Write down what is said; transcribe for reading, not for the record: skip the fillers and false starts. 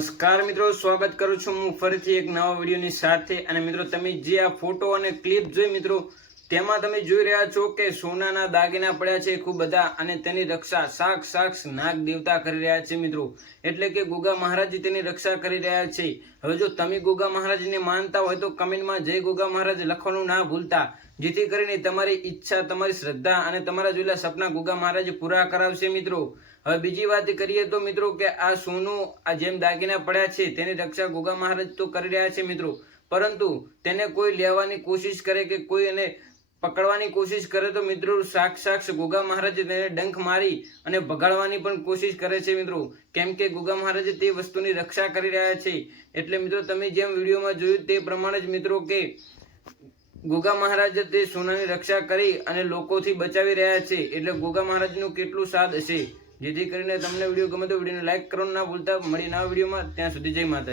નમસ્કાર મિત્રો, સ્વાગત કરું છું હું ફરીથી એક નવા વિડીયોની સાથે। અને મિત્રો તમે જે આ ફોટો અને ક્લિપ જોઈ મિત્રો, તેમાં તમે જોઈ રહ્યા છો કે સોનાના દાગીના પડ્યા છે ખૂબ બધા, અને તેની રક્ષા સાક્ષાત નાગ દેવતા કરી રહ્યા છે મિત્રો। એટલે કે ગોગા મહારાજ તેની રક્ષા કરી રહ્યા છે। હવે જો તમે ગોગા મહારાજને માનતા હોય તો કમેન્ટમાં જય ગોગા મહારાજ લખવાનું ના ભૂલતા, જેથી કરીને તમારી ઈચ્છા, તમારી શ્રદ્ધા અને તમારા જોયેલા સપના ગોગા મહારાજ પૂરા કરાવશે મિત્રો। હવે બીજી વાત કરીએ તો મિત્રો કે આ સોનું, આ જેમ દાગીના પડ્યા છે તેની રક્ષા ગોગા મહારાજ તો કરી રહ્યા છે મિત્રો, પરંતુ તેને કોઈ લેવાની કોશિશ કરે કે કોઈ એને પકડવાની કોશિશ કરે તો મિત્રો સાક્ષાત ગોગા મહારાજ તેને ડંખ મારી અને ભગાડવાની પણ કોશિશ કરે છે મિત્રો। કેમ કે ગોગા મહારાજ તે વસ્તુની રક્ષા કરી રહ્યા છે। એટલે મિત્રો તમે જેમ વિડીયોમાં જોયું તે પ્રમાણે જ મિત્રો કે ગોગા મહારાજ તે સોનાની રક્ષા કરી અને લોકોથી બચાવી રહ્યા છે। એટલે ગોગા મહારાજનું કેટલું સાથ હશે। જેથી કરીને તમને વિડીયો ગમે તો વિડીયોને લાઈક કરવાનું ના ભૂલતા। મળી નવા વિડીયોમાં, ત્યાં સુધી જય માતાજી।